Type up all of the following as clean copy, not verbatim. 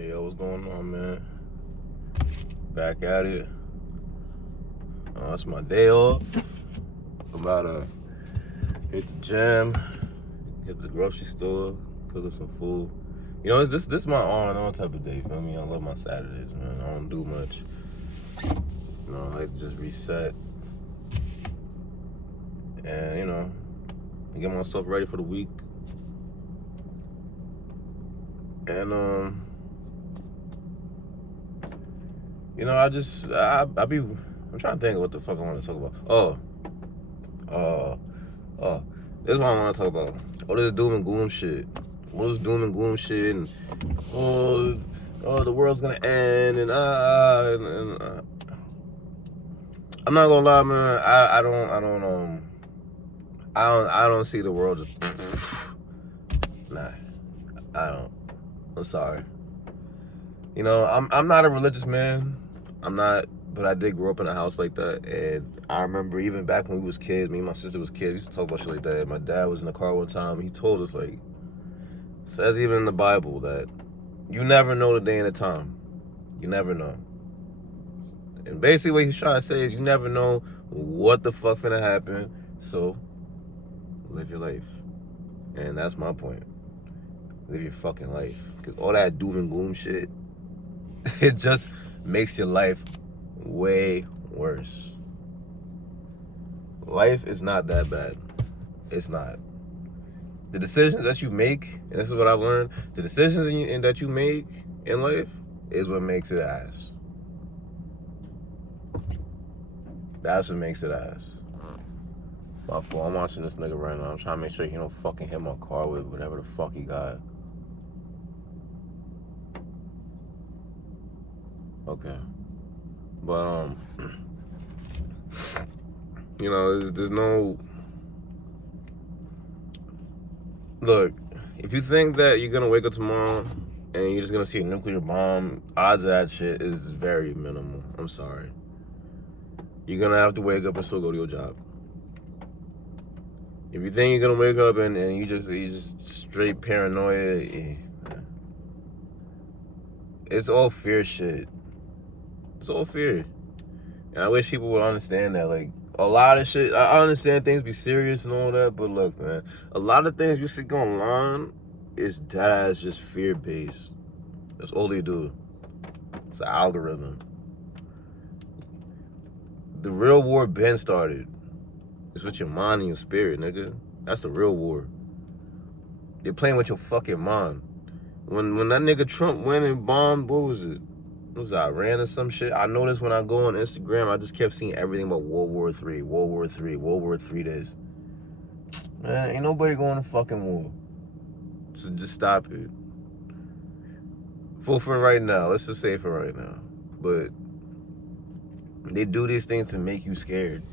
Hey, yo, what's going on, man? Back at it. It's my day off. I'm about to hit the gym, hit the grocery store, cook some food. You know, this is my on type of day, you feel me? I love my Saturdays, man. I don't do much. You know, I like to just reset and, you know, get myself ready for the week. And, you know, I'm trying to think of what the fuck I want to talk about. This is what I want to talk about. All this doom and gloom shit. All this doom and gloom shit, and the world's gonna end, and I'm not gonna lie, man. I don't see the world just nah. I don't. I'm sorry. You know, I'm not a religious man. I'm not, but I did grow up in a house like that, and I remember even back when we was kids, me and my sister was kids, we used to talk about shit like that. My dad was in the car one time, he told us, like, says even in the Bible that you never know the day and the time. You never know. And basically what he's trying to say is you never know what the fuck finna happen, so live your life. And that's my point. Live your fucking life. Because all that doom and gloom shit, it just makes your life way worse. Life is not that bad. It's not. The decisions that you make, and this is what I've learned, the decisions that you make in life is what makes it ass. That's what makes it ass. My fault. I'm watching this nigga right now. I'm trying to make sure he don't fucking hit my car with whatever the fuck he got. Okay. But, you know, there's no... Look, if you think that you're gonna wake up tomorrow and you're just gonna see a nuclear bomb, odds of that shit is very minimal. I'm sorry. You're gonna have to wake up and still go to your job. If you think you're gonna wake up and you just straight paranoia, it's all fear shit. It's all fear. And I wish people would understand that, like, a lot of shit, I understand things be serious and all that, but look, man, a lot of things you see going on is dead ass just fear based. That's all they do. It's an algorithm. The real war been started. It's with your mind and your spirit, nigga. That's the real war. They're playing with your fucking mind. When that nigga Trump went and bombed, what was it? Was Iran or some shit? I noticed when I go on Instagram, I just kept seeing everything about World War III, World War III, World War III this. Man, ain't nobody going to fucking war. So just stop it. For right now, let's just say for right now. But they do these things to make you scared.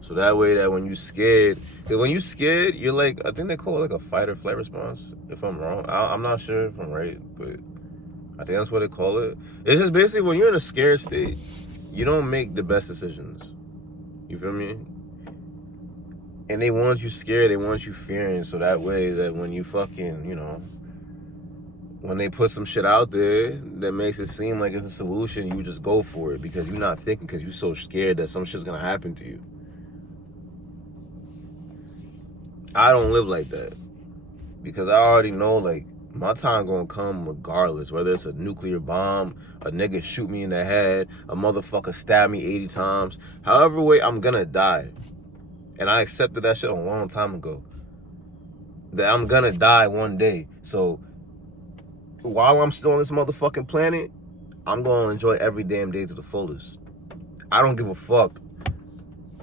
So that way that when you scared, because when you scared, you're like, I think they call it like a fight or flight response, if I'm wrong. I'm not sure if I'm right, but I think that's what they call it. It's just basically when you're in a scared state, you don't make the best decisions. You feel me? And they want you scared, they want you fearing, so that way that when you fucking, you know, when they put some shit out there that makes it seem like it's a solution, you just go for it because you're not thinking, because you're so scared that some shit's gonna happen to you. I don't live like that because I already know, like, my time gonna come regardless, whether it's a nuclear bomb, a nigga shoot me in the head, a motherfucker stab me 80 times. However way, I'm gonna die. And I accepted that shit a long time ago. That I'm gonna die one day. So, while I'm still on this motherfucking planet, I'm gonna enjoy every damn day to the fullest. I don't give a fuck.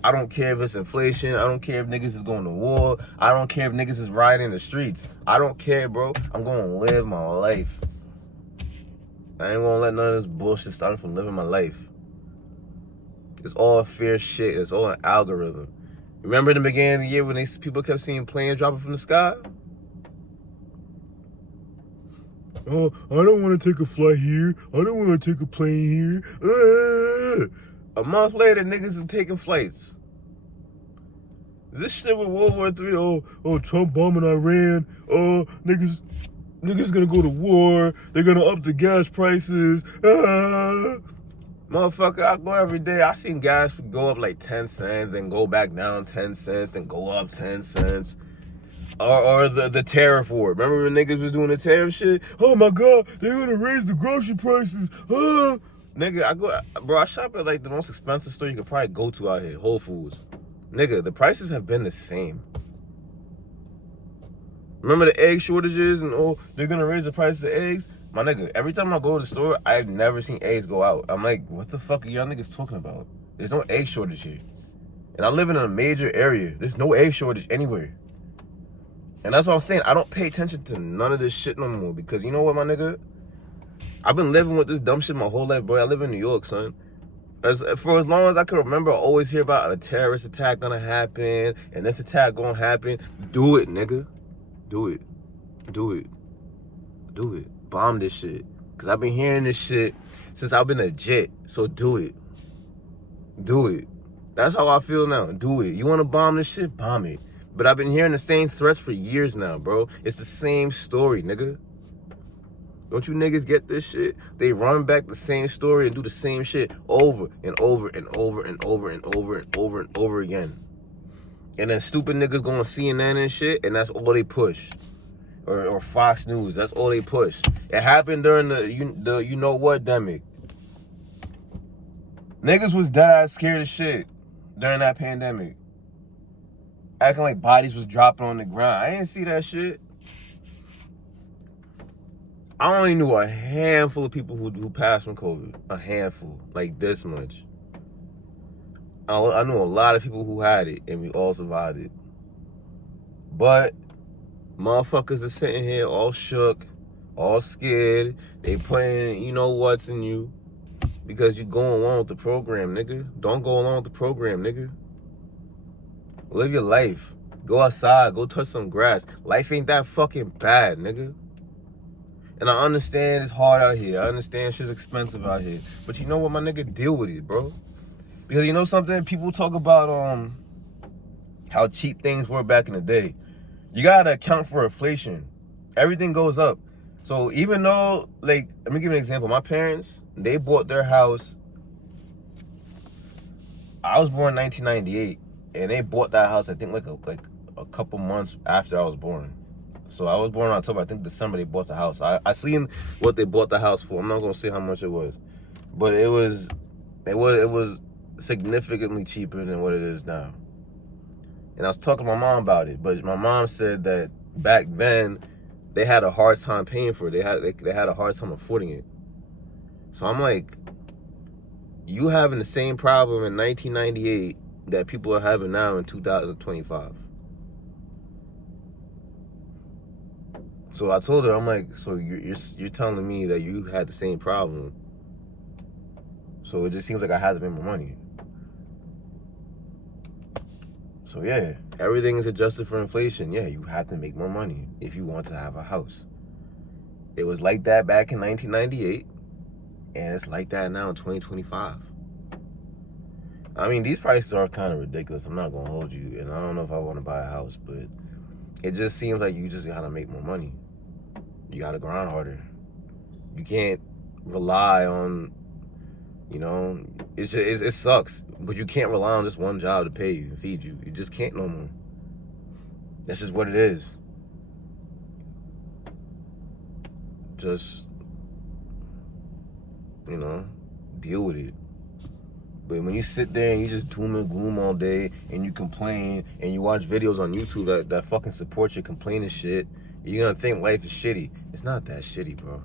I don't care if it's inflation. I don't care if niggas is going to war. I don't care if niggas is riding in the streets. I don't care, bro. I'm going to live my life. I ain't going to let none of this bullshit start me from living my life. It's all fear shit. It's all an algorithm. Remember in the beginning of the year when people kept seeing planes dropping from the sky? Oh, I don't want to take a flight here. I don't want to take a plane here. A month later, niggas is taking flights. This shit with World War III, oh, Trump bombing Iran, niggas. niggas gonna go to war. They're gonna up the gas prices. Motherfucker, I go every day. I seen gas go up like 10 cents and go back down 10 cents and go up 10 cents. Or the tariff war. Remember when niggas was doing the tariff shit? Oh my God, they're gonna raise the grocery prices. Nigga, I shop at like the most expensive store you could probably go to out here, Whole Foods. Nigga, the prices have been the same. Remember the egg shortages and they're gonna raise the price of eggs? My nigga, every time I go to the store, I've never seen eggs go out. I'm like, what the fuck are y'all niggas talking about? There's no egg shortage here. And I live in a major area. There's no egg shortage anywhere. And that's what I'm saying. I don't pay attention to none of this shit no more. Because you know what, my nigga? I've been living with this dumb shit my whole life, boy. I live in New York, son. For as long as I can remember, I always hear about a terrorist attack gonna happen. And this attack gonna happen. Do it, nigga. Do it. Do it. Do it. Bomb this shit. Because I've been hearing this shit since I've been a jet. So do it. Do it. That's how I feel now. Do it. You want to bomb this shit? Bomb it. But I've been hearing the same threats for years now, bro. It's the same story, nigga. Don't you niggas get this shit? They run back the same story and do the same shit over and over and over and over and over and over and over again. And then stupid niggas go on CNN and shit, and that's all they push. Or Fox News, that's all they push. It happened during the you know what demic. Niggas was dead ass scared of shit during that pandemic. Acting like bodies was dropping on the ground. I didn't see that shit. I only knew a handful of people who passed from COVID. A handful. Like this much. I knew a lot of people who had it, and we all survived it. But motherfuckers are sitting here all shook, all scared. They putting you know what's in you. Because you going along with the program, nigga. Don't go along with the program, nigga. Live your life. Go outside. Go touch some grass. Life ain't that fucking bad, nigga. And I understand it's hard out here. I understand shit's expensive out here. But you know what, my nigga? Deal with it, bro. Because you know something? People talk about how cheap things were back in the day. You gotta account for inflation. Everything goes up. So even though, like, let me give you an example. My parents, they bought their house. I was born in 1998. And they bought that house, I think, like a couple months after I was born. So I was born in October. I think December they bought the house. I seen what they bought the house for. I'm not gonna say how much it was, but it was significantly cheaper than what it is now. And I was talking to my mom about it, but my mom said that back then they had a hard time paying for it. They had a hard time affording it. So I'm like, you having the same problem in 1998 that people are having now in 2025. So I told her, I'm like, so you're telling me that you had the same problem. So it just seems like I had to make more money. So yeah, everything is adjusted for inflation. Yeah, you have to make more money if you want to have a house. It was like that back in 1998, and it's like that now in 2025. I mean, these prices are kind of ridiculous. I'm not gonna hold you, and I don't know if I want to buy a house, but it just seems like you just gotta make more money. You gotta grind harder. You can't rely on, you know, it sucks, but you can't rely on just one job to pay you and feed you. You just can't no more. That's just what it is. Just, you know, deal with it. But when you sit there and you just doom and gloom all day and you complain and you watch videos on YouTube that fucking support your complaining shit, you're gonna think life is shitty. It's not that shitty, bro.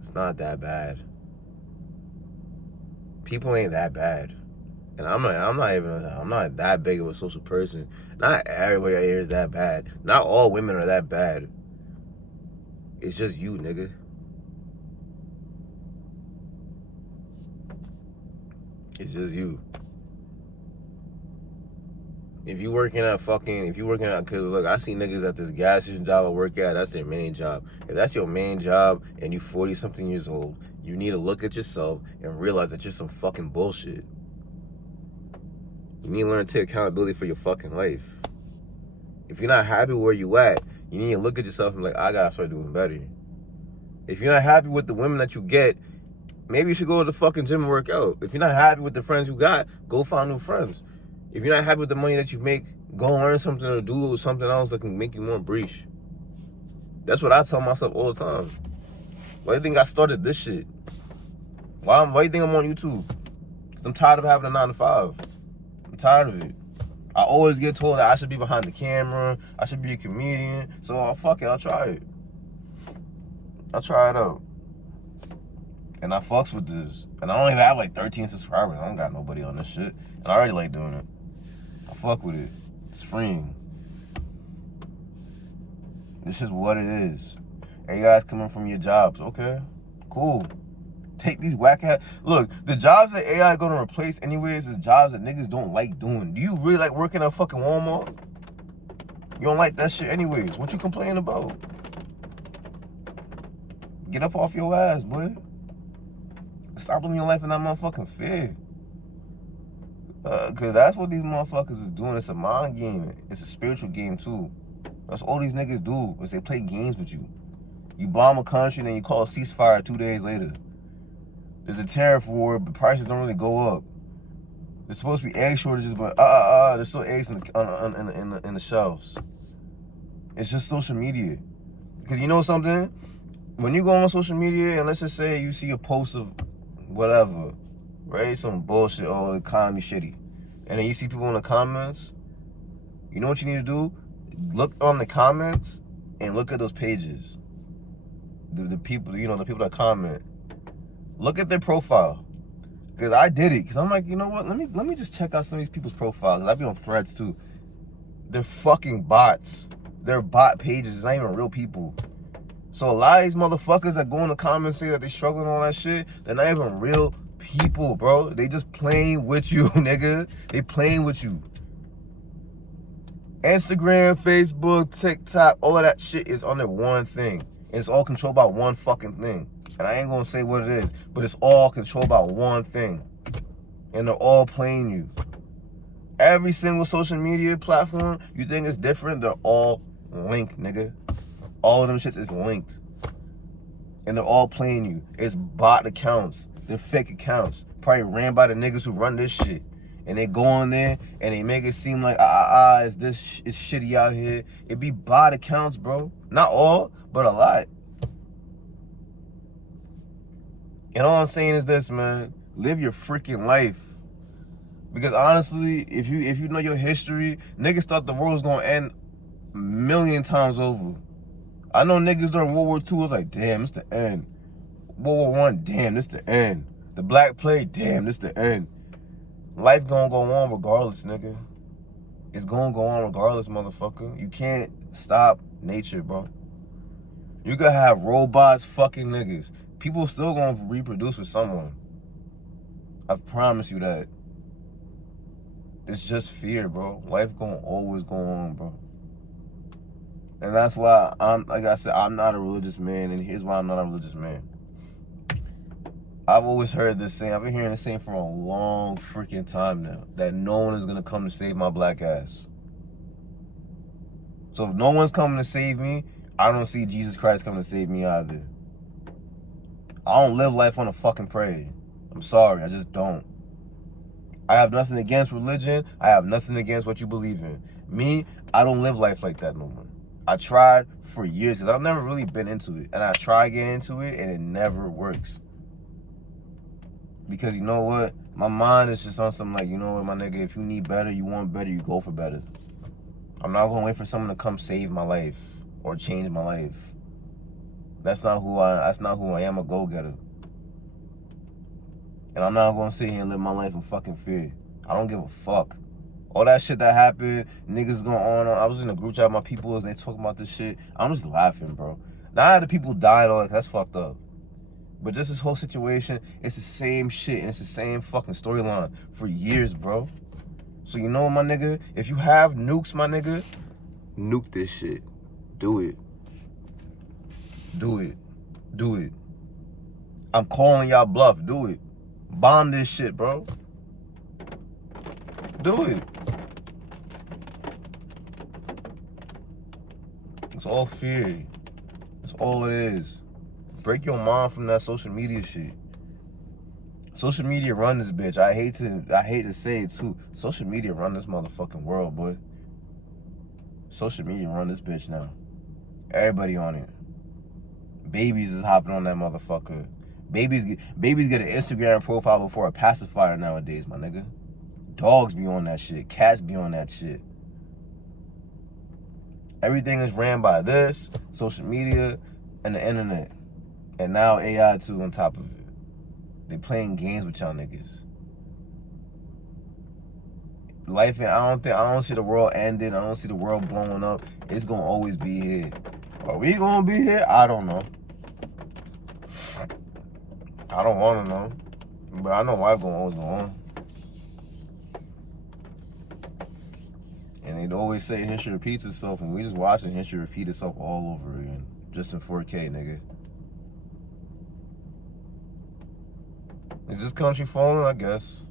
It's not that bad. People ain't that bad. And I'm not that big of a social person. Not everybody out here is that bad. Not all women are that bad. It's just you, nigga. It's just you. If you working at, cause look, I see niggas at this gas station job I work at, that's their main job. If that's your main job and you 40 something years old, you need to look at yourself and realize that you're some fucking bullshit. You need to learn to take accountability for your fucking life. If you're not happy where you at, You need to look at yourself and be like, I gotta start doing better. If you're not happy with the women that you get, maybe you should go to the fucking gym and work out. If you're not happy with the friends you got, go find new friends. If you're not happy with the money that you make, go learn something or do something else that can make you more breach. That's what I tell myself all the time. Why do you think I started this shit? Why do you think I'm on YouTube? Because I'm tired of having a 9 to 5. I'm tired of it. I always get told that I should be behind the camera. I should be a comedian. So fuck it, I'll try it. I'll try it out. And I fucks with this. And I don't even have like 13 subscribers. I don't got nobody on this shit. And I already like doing it. I fuck with it. It's freeing. This is what it is. Hey, you guys coming from your jobs. Okay, cool. Take these whack ass. Look, the jobs that AI gonna replace anyways is jobs that niggas don't like doing. Do you really like working at fucking Walmart? You don't like that shit anyways. What you complaining about? Get up off your ass, boy. Stop living your life in that motherfucking fear. Cause that's what these motherfuckers is doing. It's a mind game. It's a spiritual game too. That's all these niggas do, is they play games with you. You bomb a country and then you call a ceasefire 2 days later. There's a tariff war, but prices don't really go up. There's supposed to be egg shortages, but there's still eggs in the shelves. It's just social media. Because you know something? When you go on social media and let's just say you see a post of whatever, right? Some bullshit, oh, the economy shitty. And then you see people in the comments, you know what you need to do? Look on the comments and look at those pages. The people, you know, the people that comment. Look at their profile. Because I did it. Because I'm like, you know what? Let me just check out some of these people's profiles. Because I be on threads too. They're fucking bots. They're bot pages. It's not even real people. So a lot of these motherfuckers that go in the comments say that they struggling and all that shit, they're not even real people, bro. They just playing with you, nigga. They playing with you. Instagram, Facebook, TikTok, all of that shit is under one thing. It's all controlled by one fucking thing. And I ain't gonna say what it is, but it's all controlled by one thing. And they're all playing you. Every single social media platform, you think it's different, they're all linked, nigga. All of them shits is linked. And they're all playing you. It's bot accounts. They're fake accounts. Probably ran by the niggas who run this shit. And they go on there and they make it seem like it's shitty out here. It be bot accounts, bro. Not all, but a lot. And all I'm saying is this, man. Live your freaking life. Because honestly, if you know your history, niggas thought the world was gonna end a million times over. I know niggas during World War II was like, damn, it's the end. World War I, damn, it's the end. The Black Plague, damn, it's the end. Life gonna go on regardless, nigga. It's gonna go on regardless, motherfucker. You can't stop nature, bro. You could have robots fucking niggas. People still gonna reproduce with someone. I promise you that. It's just fear, bro. Life gonna always go on, bro. And that's why like I said, I'm not a religious man, and here's why I'm not a religious man. I've always heard this saying, I've been hearing this saying for a long freaking time now, that no one is gonna come to save my black ass. So if no one's coming to save me, I don't see Jesus Christ coming to save me either. I don't live life on a fucking prayer. I'm sorry, I just don't. I have nothing against religion. I have nothing against what you believe in. Me, I don't live life like that no more. I tried for years because I've never really been into it. And I try getting into it and it never works. Because you know what? My mind is just on something like, you know what, my nigga, if you need better, you want better, you go for better. I'm not going to wait for someone to come save my life or change my life. That's not who I am, a go-getter. And I'm not going to sit here and live my life in fucking fear. I don't give a fuck. All that shit that happened, niggas going on. I was in a group chat with my people and they talking about this shit. I'm just laughing, bro. Now that the people died, all that, that's fucked up. But just this whole situation, it's the same shit and it's the same fucking storyline for years, bro. So you know what, my nigga? If you have nukes, my nigga, nuke this shit. Do it. Do it. Do it. I'm calling y'all bluff. Do it. Bomb this shit, bro. Do it. That's It's all fear. That's all it is. Break your mind from that social media shit. Social media run this bitch. I hate to say it too. Social media run this motherfucking world, boy. Social media run this bitch now. Everybody on it. Babies is hopping on that motherfucker. Babies get an Instagram profile before a pacifier nowadays, my nigga. Dogs be on that shit. Cats be on that shit. Everything is ran by this, social media, and the internet. And now AI too on top of it. They playing games with y'all niggas. Life, I don't see the world ending. I don't see the world blowing up. It's gonna always be here. Are we gonna be here? I don't know. I don't wanna know. But I know why gonna always go on. And they'd always say history repeats itself, and we just watching history repeat itself all over again. Just in 4K, nigga. Is this country falling? I guess.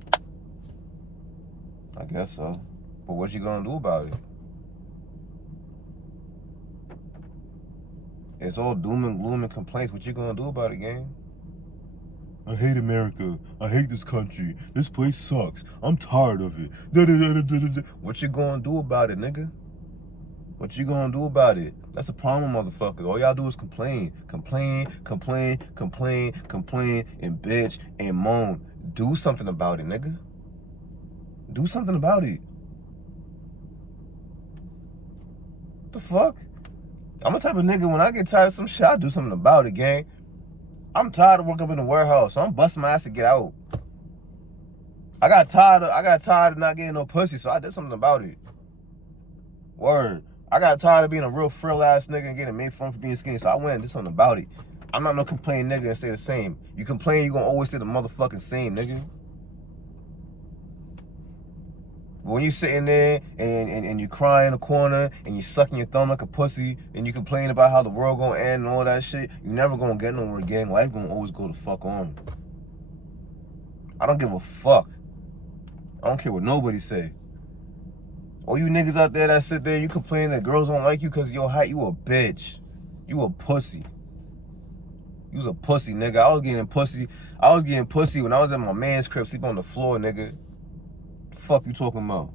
I guess so. But what you gonna do about it? It's all doom and gloom and complaints. What you gonna do about it, gang? I hate America. I hate this country. This place sucks. I'm tired of it. What you gonna do about it, nigga? What you gonna do about it? That's the problem, motherfuckers. All y'all do is complain. Complain, complain, complain, complain, and bitch, and moan. Do something about it, nigga. Do something about it. The fuck? I'm the type of nigga, when I get tired of some shit, I do something about it, gang. I'm tired of working up in the warehouse, so I'm busting my ass to get out. I got tired of not getting no pussy, so I did something about it. Word. I got tired of being a real frill ass nigga and getting made fun for being skinny, so I went and did something about it. I'm not no complaining nigga and stay the same. You complain, you gonna always stay the motherfucking same, nigga. When you sitting there and you crying in the corner and you sucking your thumb like a pussy and you complain about how the world gonna end and all that shit, you never gonna get nowhere, gang. Life gonna always go the fuck on. I don't give a fuck. I don't care what nobody say. All you niggas out there that sit there, you complain that girls don't like you because of your height, you a bitch. You a pussy. You was a pussy, nigga. I was getting pussy when I was at my man's crib, sleep on the floor, nigga. Fuck you talking about?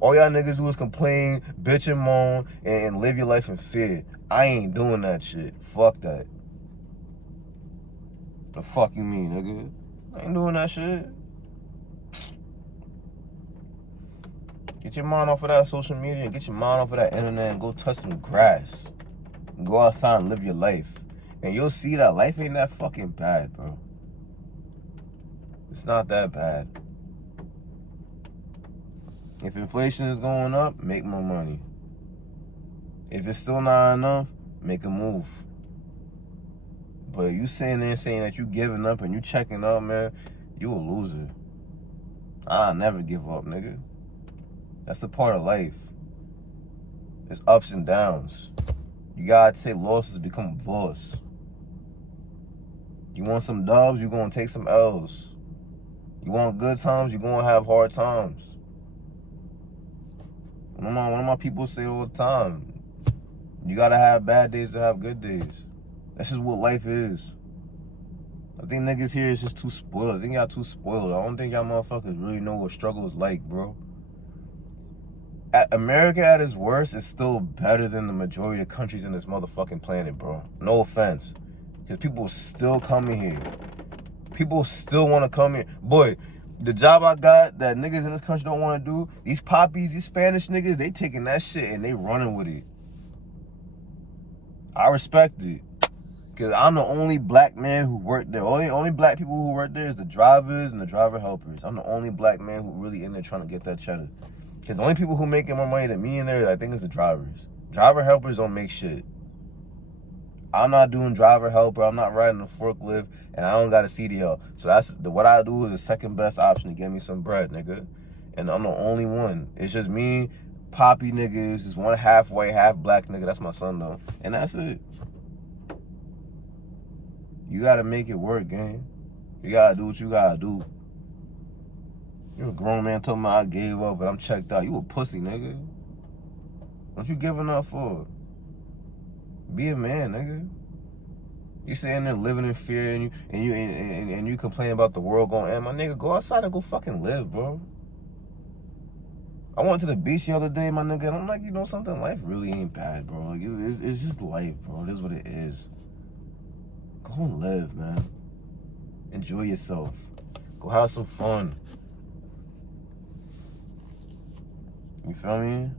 All y'all niggas do is complain, bitch and moan, and live your life in fear. I ain't doing that shit. Fuck that. The fuck you mean, nigga? I ain't doing that shit. Get your mind off of that social media and get your mind off of that internet and go touch some grass. And go outside and live your life. And you'll see that life ain't that fucking bad, bro. It's not that bad. If inflation is going up, make more money. If it's still not enough, make a move. But you sitting there saying that you giving up and you checking up, man, you a loser. I'll never give up, nigga. That's a part of life. There's ups and downs. You gotta take losses to become a boss. You want some dubs, you're gonna take some L's. You want good times, you're gonna have hard times. One of my people say all the time, you gotta have bad days to have good days. That's just what life is. I think niggas here is just too spoiled. I think y'all too spoiled. I don't think y'all motherfuckers really know what struggle is like, bro. America at its worst is still better than the majority of countries in this motherfucking planet, bro. No offense. Because people still coming here. People still want to come here. Boy, the job I got that niggas in this country don't want to do, these poppies, these Spanish niggas, they taking that shit and they running with it. I respect it. Because I'm the only black man who worked there. Only black people who work there is the drivers and the driver helpers. I'm the only black man who really in there trying to get that cheddar. Because the only people who making more money than me in there, I think, is the drivers. Driver helpers don't make shit. I'm not doing driver helper. I'm not riding a forklift, and I don't got a CDL. So what I do is the second best option to get me some bread, nigga. And I'm the only one. It's just me, poppy niggas. It's one half white, half black nigga. That's my son, though. And that's it. You gotta make it work, gang. You gotta do what you gotta do. You're a grown man telling me I gave up, but I'm checked out. You a pussy, nigga. What you giving up for? Be a man, nigga. You sitting there living in fear and you complain about the world going end. My nigga, go outside and go fucking live, bro. I went to the beach the other day, my nigga, and I'm like, you know something? Life really ain't bad, bro. Like, it's just life, bro. It is what it is. Go and live, man. Enjoy yourself. Go have some fun. You feel me?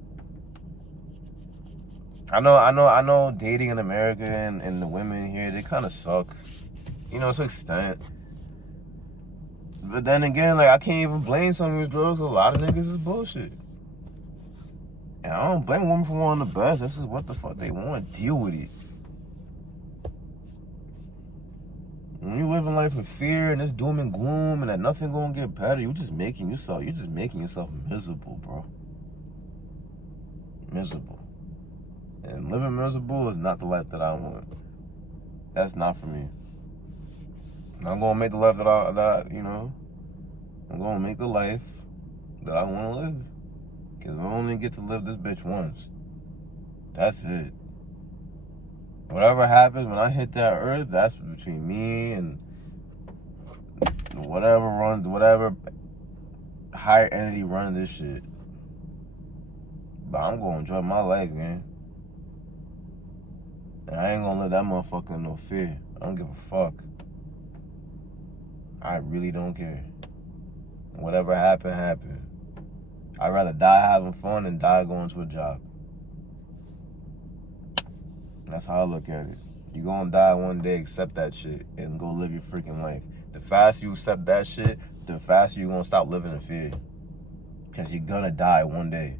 I know dating in America and the women here, they kind of suck. You know, to an extent. But then again, like, I can't even blame some of these girls. A lot of niggas is bullshit. And I don't blame women for wanting the best. This is what the fuck they want. Deal with it. When you living life in fear and it's doom and gloom and that nothing gonna get better, you're just making yourself miserable, bro. Miserable. And living miserable is not the life that I want. That's not for me. I'm gonna make the life that I'm gonna make the life that I wanna live. Cause I only get to live this bitch once. That's it. Whatever happens when I hit that earth, that's between me and whatever higher entity running this shit. But I'm gonna enjoy my life, man. And I ain't gonna let that motherfucker in no fear. I don't give a fuck. I really don't care. Whatever happened, happened. I'd rather die having fun than die going to a job. That's how I look at it. You gonna die one day, accept that shit, and go live your freaking life. The faster you accept that shit, the faster you gonna stop living in fear. Because you're gonna die one day.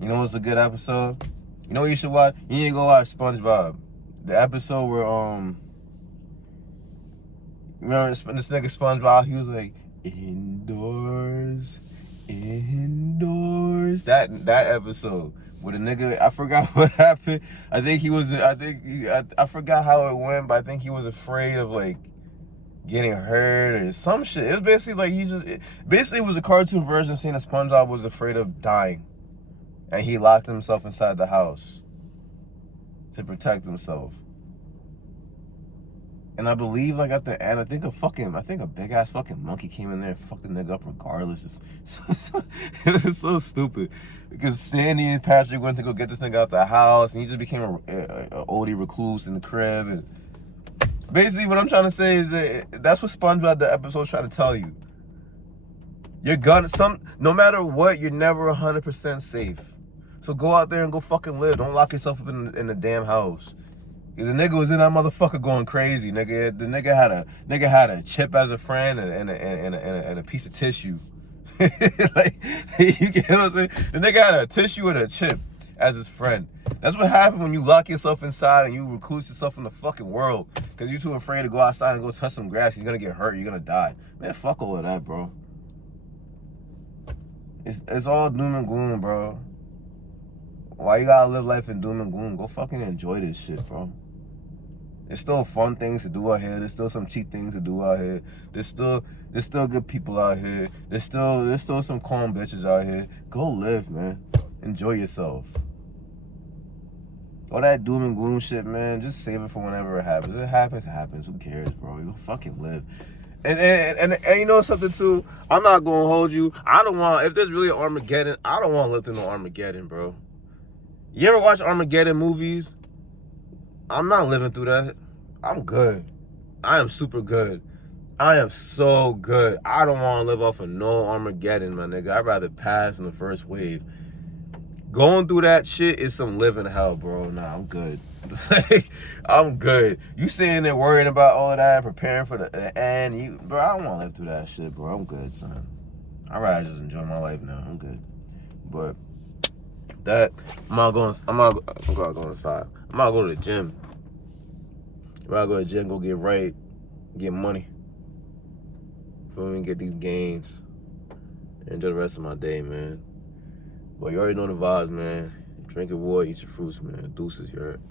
You know what's a good episode? You know what you should watch? You need to go watch SpongeBob. The episode where, remember this nigga SpongeBob, he was like, indoors. That episode. With a nigga, I forgot what happened. I forgot how it went, but I think he was afraid of like getting hurt or some shit. It was basically like it was a cartoon version saying that SpongeBob was afraid of dying, and he locked himself inside the house to protect himself. And I believe, like, at the end, I think a big ass fucking monkey came in there and fucked the nigga up regardless. It was so stupid. Because Sandy and Patrick went to go get this nigga out the house, and he just became a oldie recluse in the crib. And basically, what I'm trying to say is that that's what SpongeBob, the episode's trying to tell you. No matter what, you're never 100% safe. So go out there and go fucking live. Don't lock yourself up in the damn house. Cause the nigga was in that motherfucker going crazy. The nigga had a chip as a friend and a piece of tissue. Like, you get what I'm saying? The nigga had a tissue and a chip as his friend. That's what happened when you lock yourself inside and you recluse yourself from the fucking world. Cause you're too afraid to go outside and go touch some grass. You're gonna get hurt. You're gonna die. Man, fuck all of that, bro. It's all doom and gloom, bro. Why you gotta live life in doom and gloom? Go fucking enjoy this shit, bro. There's still fun things to do out here. There's still some cheap things to do out here. There's still good people out here. There's still some calm bitches out here. Go live, man. Enjoy yourself. All that doom and gloom shit, man, just save it for whenever it happens. It happens. Who cares, bro? You fucking live. And you know something too? I'm not gonna hold you. If there's really Armageddon, I don't want to live through no Armageddon, bro. You ever watch Armageddon movies? I'm not living through that. I'm good. I am super good. I am so good. I don't want to live off of no Armageddon, my nigga. I'd rather pass in the first wave. Going through that shit is some living hell, bro. Nah, I'm good. I'm good. You sitting there worrying about all of that, preparing for the end. Bro, I don't want to live through that shit, bro. I'm good, son. I'd rather just enjoy my life now. I'm good. But I'm gonna go inside. I'm gonna go to the gym. I'm gonna go to the gym, go get right, get money. Feel me? Get these games. Enjoy the rest of my day, man. But you already know the vibes, man. Drink your water, eat your fruits, man. Deuces, you heard.